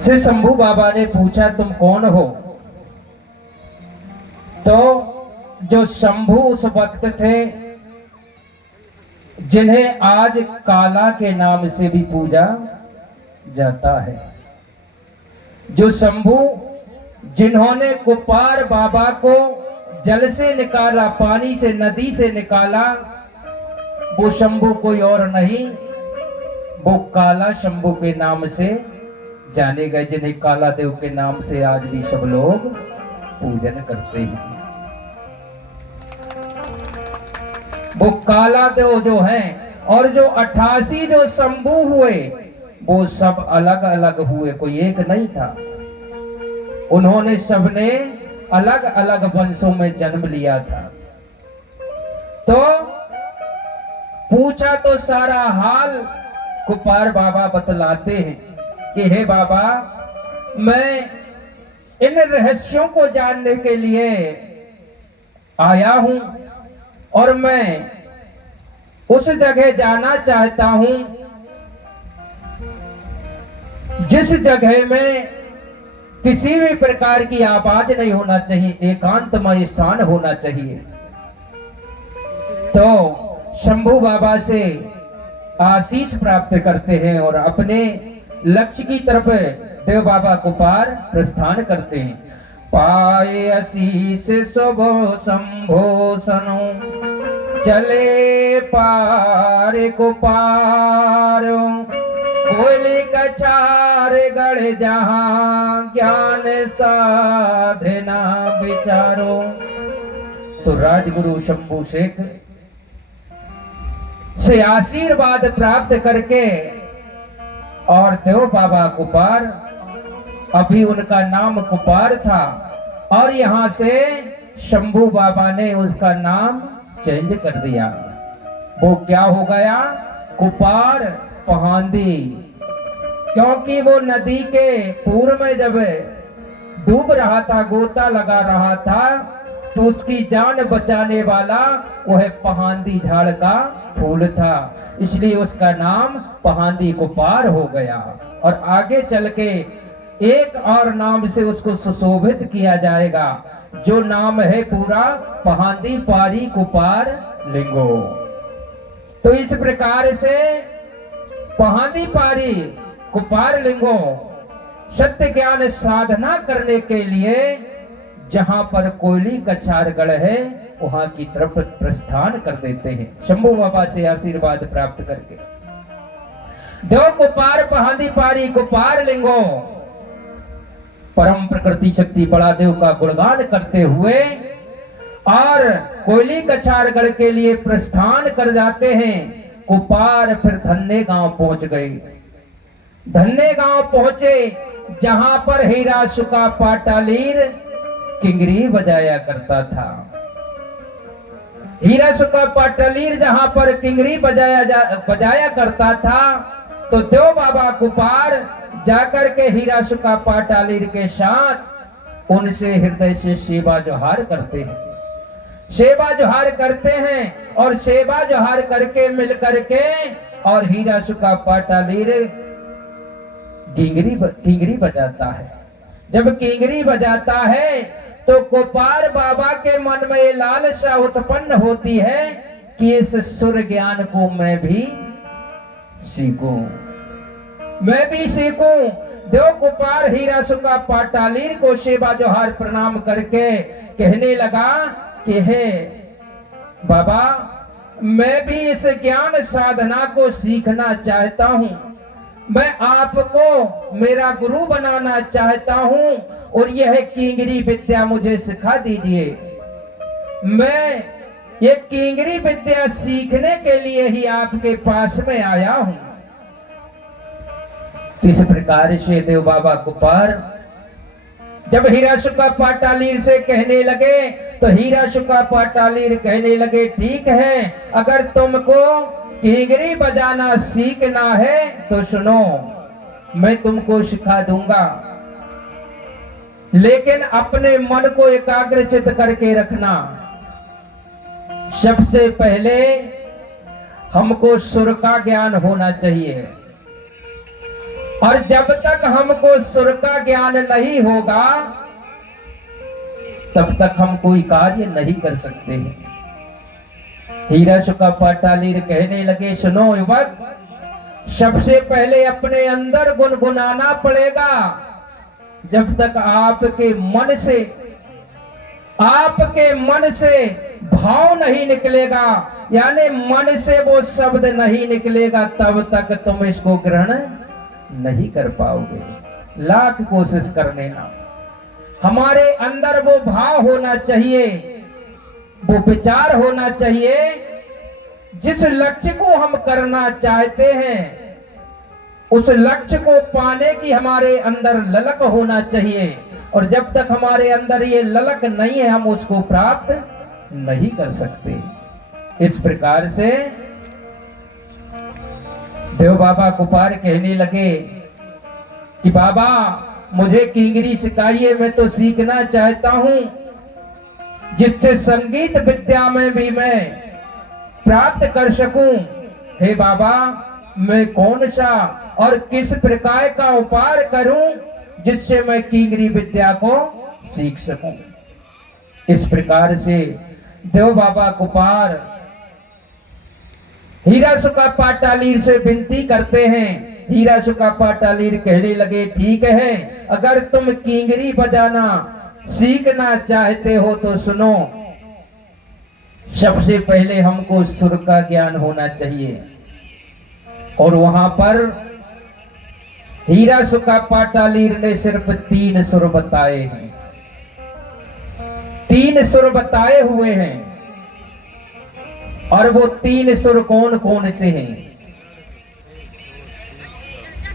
से शंभू बाबा ने पूछा तुम कौन हो? तो जो शंभू उस वक्त थे जिन्हें आज काला के नाम से भी पूजा जाता है, जो शंभू जिन्होंने कुपार बाबा को जल से निकाला, पानी से, नदी से निकाला, वो शंभू कोई और नहीं, वो काला शंभू के नाम से जाने गए, जिन्हें काला देव के नाम से आज भी सब लोग पूजन करते हैं। वो काला देव जो है और जो 88 जो शंभू हुए वो सब अलग अलग हुए, कोई एक नहीं था। उन्होंने सबने अलग अलग वंशों में जन्म लिया था। तो पूछा तो सारा हाल कुपार बाबा बतलाते हैं कि हे बाबा, मैं इन रहस्यों को जानने के लिए आया हूं और मैं उस जगह जाना चाहता हूं जिस जगह में किसी भी प्रकार की आवाज नहीं होना चाहिए, एकांतमय स्थान होना चाहिए। तो शंभू बाबा से आशीष प्राप्त करते हैं और अपने लक्ष्य की तरफ देव बाबा कुपार प्रस्थान करते हैं। पाए आशीष शोभो शंभो सनो चले पार कुपार, कोयली कछार गढ़ जहां ज्ञान साधना विचारो। तो राजगुरु शंभू शेख से आशीर्वाद प्राप्त करके और देव बाबा कुपार, अभी उनका नाम कुपार था और यहां से शंभू बाबा ने उसका नाम चेंज कर दिया। वो क्या हो गया? कुपार पहांदी, क्योंकि वो नदी के पूर्व में जब डूब रहा था, गोता लगा रहा था, तो उसकी जान बचाने वाला वह पहांदी झाड़ का फूल था, इसलिए उसका नाम पहांदी कुपार हो गया। और आगे चल के एक और नाम से उसको सुशोभित किया जाएगा, जो नाम है पूरा पहांदी पारी कुपार लिंगो। तो इस प्रकार से पहांदी पारी कुपार लिंगो सत्य ज्ञान साधना करने के लिए जहां पर कोयली कछारगढ़ है वहां की तरफ प्रस्थान कर देते हैं, शंभू बाबा से आशीर्वाद प्राप्त करके। देव कुपार पहांदी पारी कुपार लिंगो परम प्रकृति शक्ति बड़ा देव का गुणगान करते हुए और कोयली कछारगढ़ के लिए प्रस्थान कर जाते हैं। कुपार फिर धन्ने गांव पहुंच गए। धन्ने गांव पहुंचे जहां पर हीरा सुका पाटालीर किंगरी बजाया करता था। हीरा सुका पाटालीर जहां पर किंगरी बजाया करता था, तो देव बाबा कुपार जाकर के हीरा सुका पाटालीर के साथ उनसे हृदय से सेवा जोहार करते हैं। सेवा जोहार करते हैं और सेवा जोहार करके मिल करके और हीरा सुका पाटालीर किंगरी बजाता है। जब किंगरी बजाता है तो कुपार बाबा के मन में ये लालसा उत्पन्न होती है कि इस सुर ज्ञान को मैं भी सीखूं, मैं भी सीखूं। देव कुपार हीरा सुका पाटालीर को सेवा जोहार प्रणाम करके कहने लगा कि हे बाबा, मैं भी इस ज्ञान साधना को सीखना चाहता हूं, मैं आपको मेरा गुरु बनाना चाहता हूं और यह किंगरी विद्या मुझे सिखा दीजिए। मैं ये किंगरी विद्या सीखने के लिए ही आपके पास में आया हूं। इस प्रकार से देव बाबा कुपार जब हीरा सुका पाटालीर से कहने लगे तो हीरा सुका पाटालीर कहने लगे, ठीक है, अगर तुमको किंगरी बजाना सीखना है तो सुनो, मैं तुमको सिखा दूंगा, लेकिन अपने मन को एकाग्रचित करके रखना। सबसे पहले हमको सुर का ज्ञान होना चाहिए। और जब तक हमको सुर का ज्ञान नहीं होगा तब तक हम कोई कार्य नहीं कर सकते हैं। हीरा शुका पाटालीर कहने लगे, सुनो युवक, सबसे पहले अपने अंदर गुनगुनाना पड़ेगा। जब तक आपके मन से भाव नहीं निकलेगा, यानी मन से वो शब्द नहीं निकलेगा, तब तक तुम इसको ग्रहण नहीं कर पाओगे। लाख कोशिश कर लेना, हमारे अंदर वो भाव होना चाहिए, वो विचार होना चाहिए। जिस लक्ष्य को हम करना चाहते हैं उस लक्ष्य को पाने की हमारे अंदर ललक होना चाहिए, और जब तक हमारे अंदर ये ललक नहीं है हम उसको प्राप्त नहीं कर सकते। इस प्रकार से देव बाबा कुपार कहने लगे कि बाबा मुझे किंगरी सिखाइए, मैं तो सीखना चाहता हूं, जिससे संगीत विद्या में भी मैं प्राप्त कर सकूं। हे बाबा, मैं कौन सा और किस प्रकार का उपाय करूं जिससे मैं किंगरी विद्या को सीख सकूं। इस प्रकार से देव बाबा कुपार हीरा शुका पाटालीर से विनती करते हैं। हीरा शुका पाटालीर कहने लगे, ठीक है, अगर तुम किंगरी बजाना सीखना चाहते हो तो सुनो, सबसे पहले हमको सुर का ज्ञान होना चाहिए। और वहां पर हीरा शुका पाटालीर ने सिर्फ 3 सुर बताए हैं, 3 सुर बताए हुए हैं। और वो 3 सुर कौन कौन से हैं?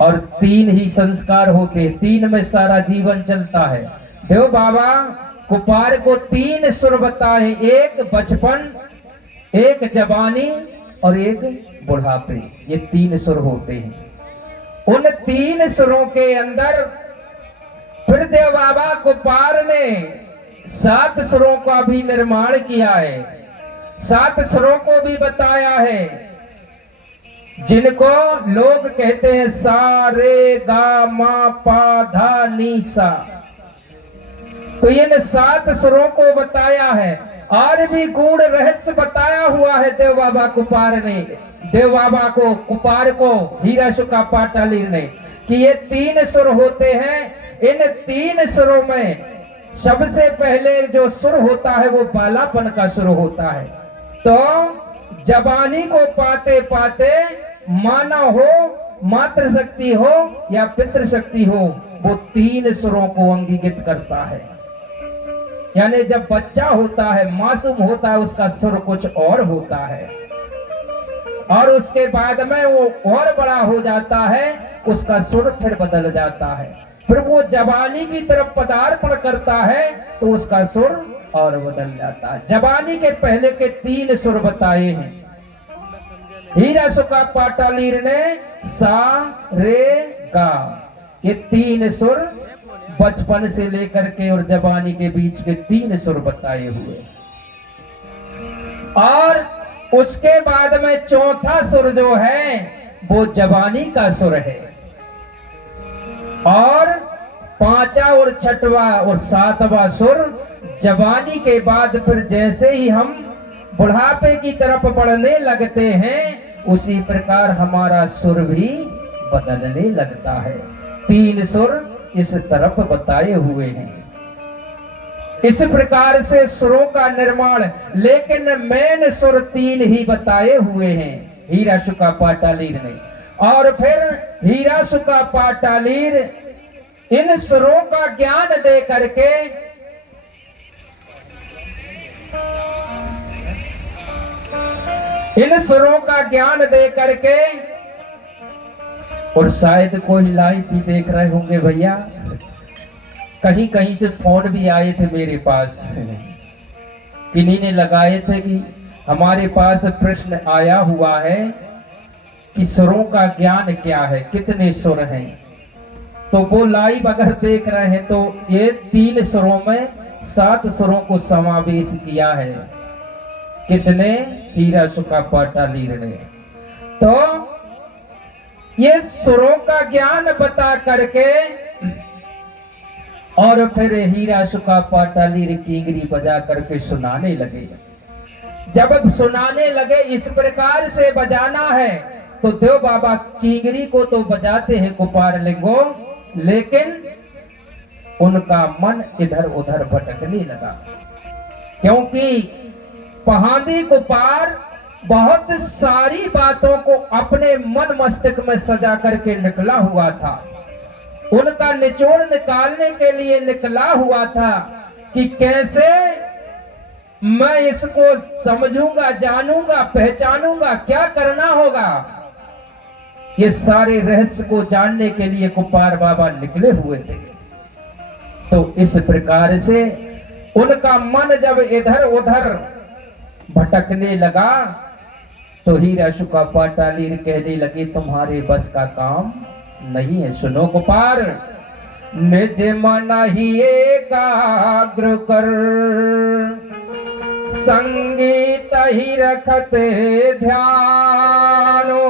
और 3 ही संस्कार होते हैं, 3 में सारा जीवन चलता है। देव बाबा कुपार को 3 सुर बताए, एक बचपन, एक जवानी और एक बुढ़ापे। ये 3 सुर होते हैं। उन 3 सुरों के अंदर फिर देव बाबा कुपार ने 7 सुरों का भी निर्माण किया है, 7 सुरों को भी बताया है, जिनको लोग कहते हैं सा रे गा मा पा धा नी सा। तो इन 7 सुरों को बताया है। और भी गूढ़ रहस्य बताया हुआ है देव बाबा कुपार ने, देव बाबा को कुपार को हीरा शुका पाटालीर ने, कि ये 3 सुर होते हैं। इन 3 सुरों में सबसे पहले जो सुर होता है वो बालापन का सुर होता है। तो जवानी को पाते पाते मानव हो, मातृशक्ति हो या पितृशक्ति हो, वो 3 सुरों को अंगीकृत करता है। यानी जब बच्चा होता है, मासूम होता है, उसका सुर कुछ और होता है, और उसके बाद में वो और बड़ा हो जाता है, उसका सुर फिर बदल जाता है। फिर वो जवानी की तरफ पदार्पण करता है तो उसका सुर और बदल जाता है। जवानी के पहले के 3 सुर बताए हैं हीरा शुका पाटालीर ने, सा रे गा। ये 3 सुर बचपन से लेकर के और जवानी के बीच के 3 सुर बताए हुए। और उसके बाद में चौथा सुर जो है वो जवानी का सुर है, और 5वां और 6वां और 7वां सुर जवानी के बाद फिर जैसे ही हम बुढ़ापे की तरफ बढ़ने लगते हैं उसी प्रकार हमारा सुर भी बदलने लगता है। 3 सुर इस तरफ बताए हुए हैं। इस प्रकार से सुरों का निर्माण, लेकिन मेन सुर 3 ही बताए हुए हैं हीरा शुका पाटालीर ने। और फिर हीरा शुका पाटालीर इन सुरों का ज्ञान दे करके इन सुरों का ज्ञान दे करके, और शायद कोई लाइव भी देख रहे होंगे भैया, कहीं कहीं से फोन भी आए थे मेरे पास, किन्हीं ने लगाए थे कि हमारे पास प्रश्न आया हुआ है कि सुरों का ज्ञान क्या है, कितने सुर हैं। तो वो लाइव अगर देख रहे हैं तो ये 3 सुरों में 7 सुरों को समावेश किया है। किसने? हीरा शुका पाटालीर ने। तो ये सुरों का ज्ञान बता करके और फिर हीरा शुका पाटाली किंगरी बजा करके सुनाने लगे। जब अब सुनाने लगे इस प्रकार से बजाना है, तो देव बाबा किंगरी को तो बजाते हैं कुपार लिंगो, लेकिन उनका मन इधर उधर भटकने लगा, क्योंकि पहाड़ी कुपार बहुत सारी बातों को अपने मन मस्तिष्क में सजा करके निकला हुआ था। उनका निचोड़ निकालने के लिए निकला हुआ था कि कैसे मैं इसको समझूंगा, जानूंगा, पहचानूंगा, क्या करना होगा। ये सारे रहस्य को जानने के लिए कुपार बाबा निकले हुए थे। तो इस प्रकार से उनका मन जब इधर उधर भटकने लगा, तो हीरा शुका पाटाली कहने लगे तुम्हारे बस का काम नहीं है। सुनो कुपार, निज मन ही एकाग्र कर, संगीत ही रखते ध्यानो,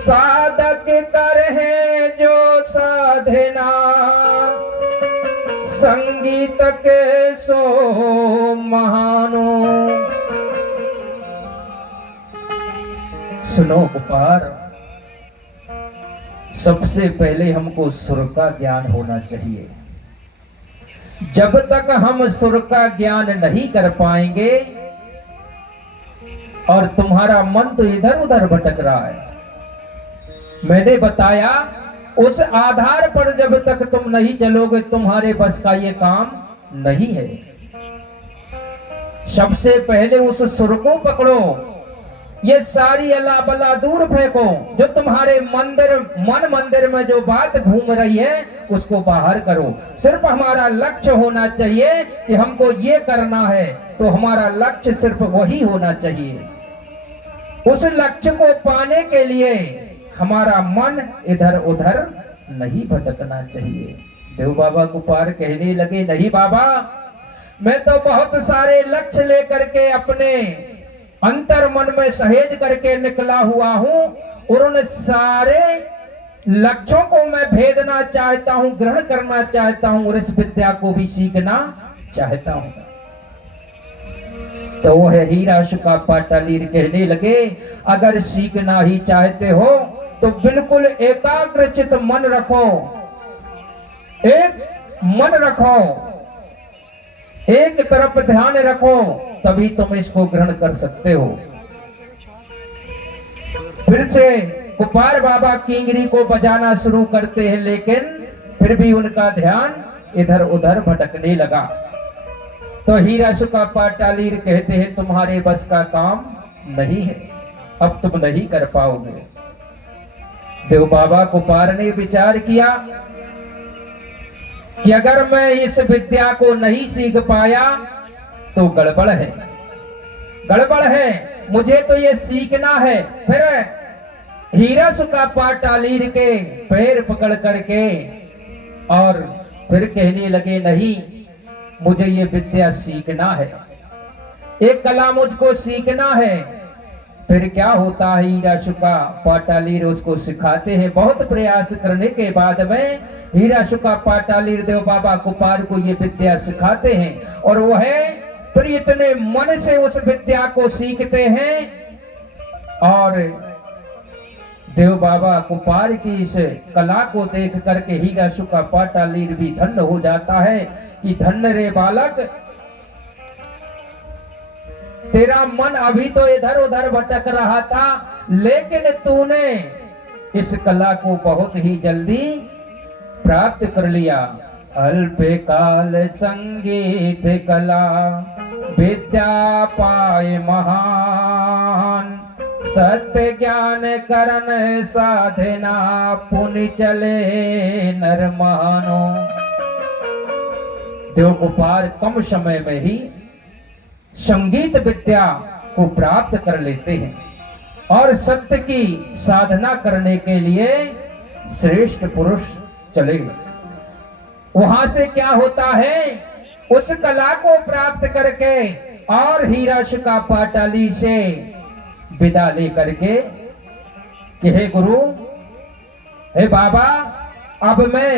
साधक कर है जो साधना, संगीत के सो महानो। सुनो कुपार, सबसे पहले हमको सुर का ज्ञान होना चाहिए। जब तक हम सुर का ज्ञान नहीं कर पाएंगे, और तुम्हारा मन तो इधर उधर भटक रहा है, मैंने बताया उस आधार पर जब तक तुम नहीं चलोगे तुम्हारे बस का ये काम नहीं है। सबसे पहले उस सुर को पकड़ो, ये सारी अला बला दूर फेंको। जो तुम्हारे मन मंदिर में जो बात घूम रही है उसको बाहर करो। सिर्फ हमारा लक्ष्य होना चाहिए कि हमको ये करना है, तो हमारा लक्ष्य सिर्फ वही होना चाहिए। उस लक्ष्य को पाने के लिए हमारा मन इधर उधर नहीं भटकना चाहिए। देव बाबा कुपार कहने लगे, नहीं बाबा, मैं तो बहुत सारे लक्ष्य लेकर के अपने अंतर मन में सहेज करके निकला हुआ हूं, और उन सारे लक्ष्यों को मैं भेदना चाहता हूं, ग्रहण करना चाहता हूं, और इस विद्या को भी सीखना चाहता हूं। तो वह हीरा शुका पाटाली कहने लगे, अगर सीखना ही चाहते हो तो बिल्कुल एकाग्रचित मन रखो, एक मन रखो, एक तरफ ध्यान रखो, तभी तुम इसको ग्रहण कर सकते हो। फिर से कुपार बाबा किंगरी को बजाना शुरू करते हैं, लेकिन फिर भी उनका ध्यान इधर उधर भटकने लगा। तो हीरा शुका पाटाली कहते हैं तुम्हारे बस का काम नहीं है, अब तुम नहीं कर पाओगे। देव बाबा कुपार ने विचार किया कि अगर मैं इस विद्या को नहीं सीख पाया तो गड़बड़ है, गड़बड़ है, मुझे तो ये सीखना है। फिर हीरा शुका पाटाली के पैर पकड़ करके और फिर कहने लगे, नहीं, मुझे ये विद्या सीखना है, एक कला मुझको सीखना है। फिर क्या होता है, हीरा शुका पाटाली उसको सिखाते हैं। बहुत प्रयास करने के बाद में हीरा शुका पाटाली देव बाबा कुपार को ये विद्या सिखाते हैं, और वह फिर इतने मन से उस विद्या को सीखते हैं। और देव बाबा कुपार की इस कला को देख करके हीरा शुका पाटाली भी धन्य हो जाता है कि धन्य रे बालक, तेरा मन अभी तो इधर उधर भटक रहा था, लेकिन तूने इस कला को बहुत ही जल्दी प्राप्त कर लिया। अल्प काल संगीत कला विद्या पाए महान, सत्य ज्ञान करन साधना पुण्य चले नर मानो। देव कुपार कम समय में ही संगीत विद्या को प्राप्त कर लेते हैं, और सत्य की साधना करने के लिए श्रेष्ठ पुरुष चले गए। वहां से क्या होता है, उस कला को प्राप्त करके और हीरा शुका पाटाली से विदा लेकर के कि हे गुरु, हे बाबा, अब मैं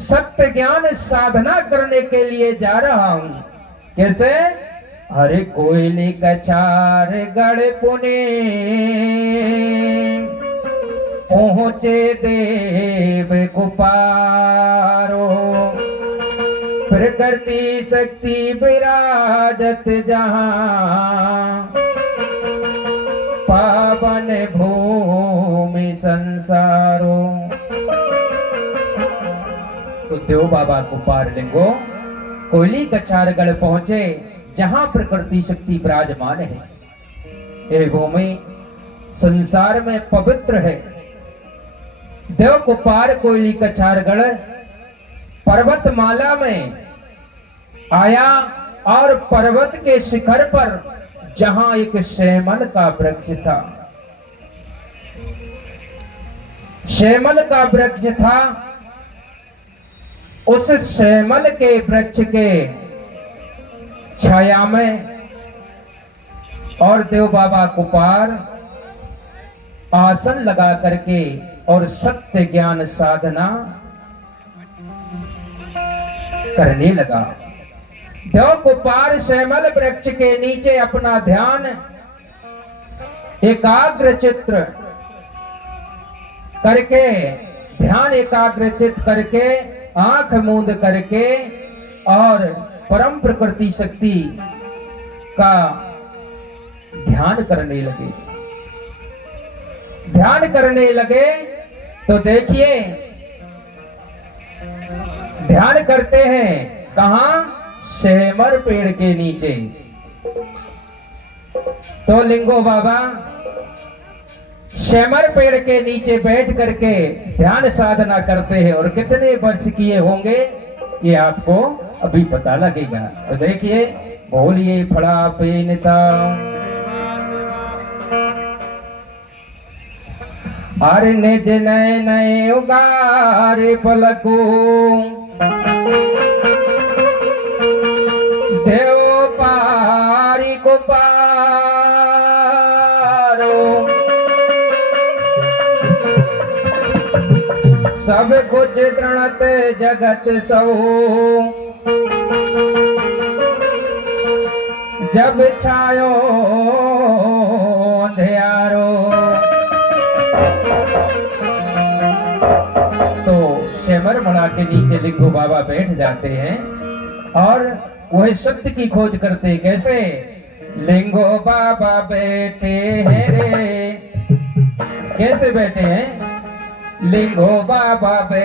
सत्य ज्ञान साधना करने के लिए जा रहा हूं। कैसे? हरे कोयली कछार गढ़ पुने पहुंचे देव कुपारो, प्रकृति शक्ति विराजत जहां, पावन भूमि संसारो। तो देव बाबा कुपार लिंगो कोयली कछारगढ़ पहुंचे जहां प्रकृति शक्ति विराजमान है। ये भूमि संसार में पवित्र है। देव कुपार कोयली कछारगढ़ पर्वतमाला में आया और पर्वत के शिखर पर जहां एक शेमल का वृक्ष था, शेमल का वृक्ष था, उस शेमल के वृक्ष के छाया में और देव बाबा कुपार आसन लगा करके और सत्य ज्ञान साधना करने लगा। देव कुपार शेमल वृक्ष के नीचे अपना ध्यान एकाग्र चित्र करके, ध्यान एकाग्र चित्त करके, आंख मूंद करके और परम प्रकृति शक्ति का ध्यान करने लगे। ध्यान करने लगे तो देखिए, ध्यान करते हैं कहां? शेमर पेड़ के नीचे। तो लिंगो बाबा शेमर पेड़ के नीचे बैठ करके ध्यान साधना करते हैं और कितने वर्ष किए होंगे ये आपको अभी पता लगेगा। तो देखिए, बोलिए फड़ा पे निता। अरे निज नए नए उगारे पलको, देव पारी को पारो, सब कुछ तृणत जगत सो, जब छायो अंधियारो। तो शेमर मणा के नीचे लिंगो बाबा बैठ जाते हैं और वह सत्य की खोज करते। कैसे? लिंगो बाबा बैठे हैं रे। कैसे बैठे हैं? लिंगो बाबा बैठे